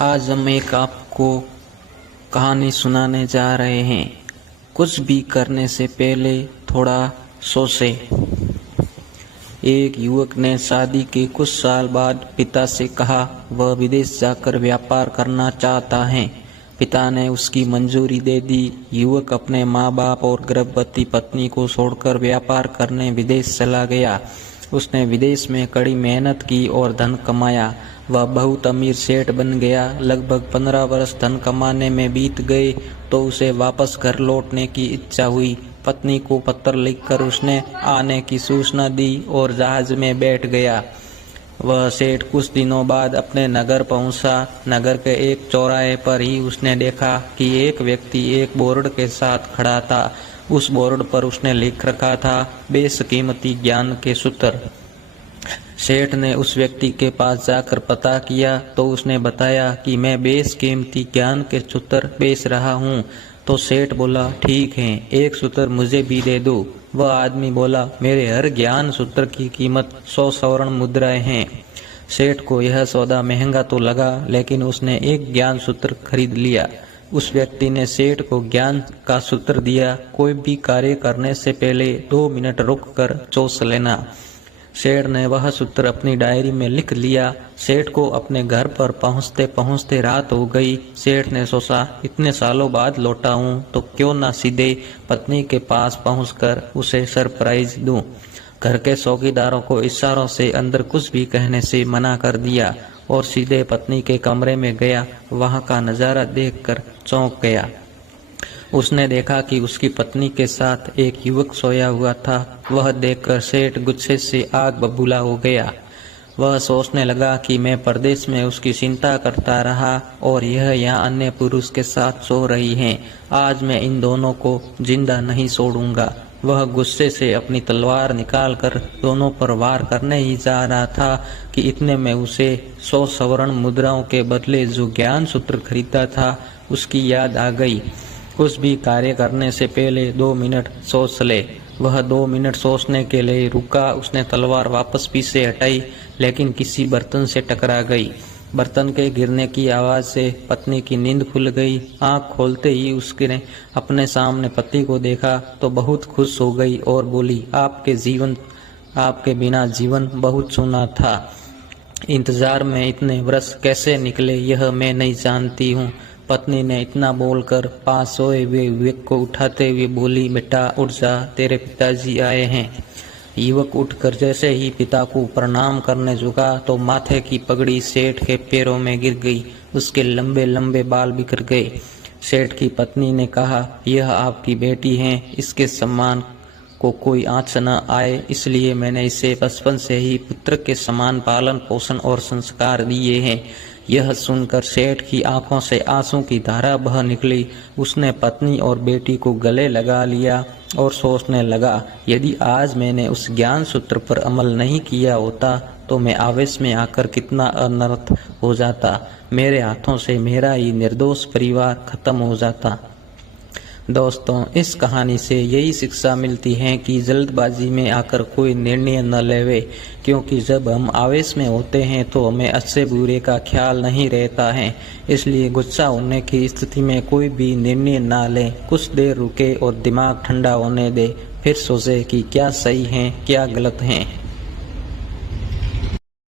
आज हम एक आपको कहानी सुनाने जा रहे हैं। कुछ भी करने से पहले थोड़ा सोचे। एक युवक ने शादी के कुछ साल बाद पिता से कहा वह विदेश जाकर व्यापार करना चाहता है। पिता ने उसकी मंजूरी दे दी। युवक अपने माँ बाप और गर्भवती पत्नी को छोड़कर व्यापार करने विदेश चला गया। उसने विदेश में कड़ी मेहनत की और धन कमाया। वह बहुत अमीर सेठ बन गया। लगभग 15 वर्ष धन कमाने में बीत गए तो उसे वापस घर लौटने की इच्छा हुई। पत्नी को पत्र लिखकर उसने आने की सूचना दी और जहाज में बैठ गया। वह सेठ कुछ दिनों बाद अपने नगर पहुंचा। नगर के एक चौराहे पर ही उसने देखा कि एक व्यक्ति एक बोर्ड के साथ खड़ा था। उस बोर्ड पर उसने लिख रखा था बेशकीमती ज्ञान के सूत्र। सेठ ने उस व्यक्ति के पास जाकर पता किया तो उसने बताया कि मैं बेशकीमती ज्ञान के सूत्र बेच रहा हूँ। तो सेठ बोला ठीक है, एक सूत्र मुझे भी दे दो। वह आदमी बोला मेरे हर ज्ञान सूत्र की कीमत 100 स्वर्ण मुद्राएं हैं। सेठ को यह सौदा महंगा तो लगा, लेकिन उसने एक ज्ञान सूत्र खरीद लिया। उस व्यक्ति ने सेठ को ज्ञान का सूत्र दिया, कोई भी कार्य करने से पहले 2 मिनट रुक कर सोच लेना। सेठ ने वह सूत्र अपनी डायरी में लिख लिया। सेठ को अपने घर पर पहुंचते पहुंचते रात हो गई। सेठ ने सोचा इतने सालों बाद लौटा हूं तो क्यों ना सीधे पत्नी के पास पहुंचकर उसे सरप्राइज दूं। घर के चौकीदारों को इशारों से अंदर कुछ भी कहने से मना कर दिया और सीधे पत्नी के कमरे में गया। वहां का नजारा देखकर चौंक गया। उसने देखा कि उसकी पत्नी के साथ एक युवक सोया हुआ था। वह देखकर सेठ गुस्से से आग बबूला हो गया। वह सोचने लगा कि मैं परदेश में उसकी चिंता करता रहा और यह यहाँ अन्य पुरुष के साथ सो रही हैं। आज मैं इन दोनों को जिंदा नहीं छोड़ूंगा। वह गुस्से से अपनी तलवार निकालकर दोनों पर वार करने ही जा रहा था कि इतने में उसे 100 स्वर्ण मुद्राओं के बदले जो ज्ञान सूत्र खरीदा था उसकी याद आ गई। कुछ भी कार्य करने से पहले 2 मिनट सोच ले। वह 2 मिनट सोचने के लिए रुका। उसने तलवार वापस पीछे हटाई, लेकिन किसी बर्तन से टकरा गई। बर्तन के गिरने की आवाज से पत्नी की नींद खुल गई। आंख खोलते ही उसने अपने सामने पति को देखा तो बहुत खुश हो गई और बोली आपके बिना जीवन बहुत सूना था। इंतजार में इतने वर्ष कैसे निकले यह मैं नहीं जानती हूँ। पत्नी ने इतना बोलकर पास सोए हुए युवक को उठाते हुए बोली बेटा उठ जा, तेरे पिताजी आए हैं। युवक उठकर जैसे ही पिता को प्रणाम करने झुका तो माथे की पगड़ी सेठ के पैरों में गिर गई। उसके लंबे लंबे बाल बिखर गए। सेठ की पत्नी ने कहा यह आपकी बेटी है, इसके सम्मान को कोई आँच न आए, इसलिए मैंने इसे बचपन से ही पुत्र के समान पालन पोषण और संस्कार दिए हैं। यह सुनकर सेठ की आंखों से आंसू की धारा बह निकली। उसने पत्नी और बेटी को गले लगा लिया और सोचने लगा यदि आज मैंने उस ज्ञान सूत्र पर अमल नहीं किया होता तो मैं आवेश में आकर कितना अनर्थ हो जाता। मेरे हाथों से मेरा ही निर्दोष परिवार खत्म हो जाता। दोस्तों, इस कहानी से यही शिक्षा मिलती है कि जल्दबाजी में आकर कोई निर्णय न लेवे, क्योंकि जब हम आवेश में होते हैं तो हमें अच्छे बुरे का ख्याल नहीं रहता है। इसलिए गुस्सा होने की स्थिति में कोई भी निर्णय ना लें। कुछ देर रुके और दिमाग ठंडा होने दे, फिर सोचे कि क्या सही है क्या गलत है।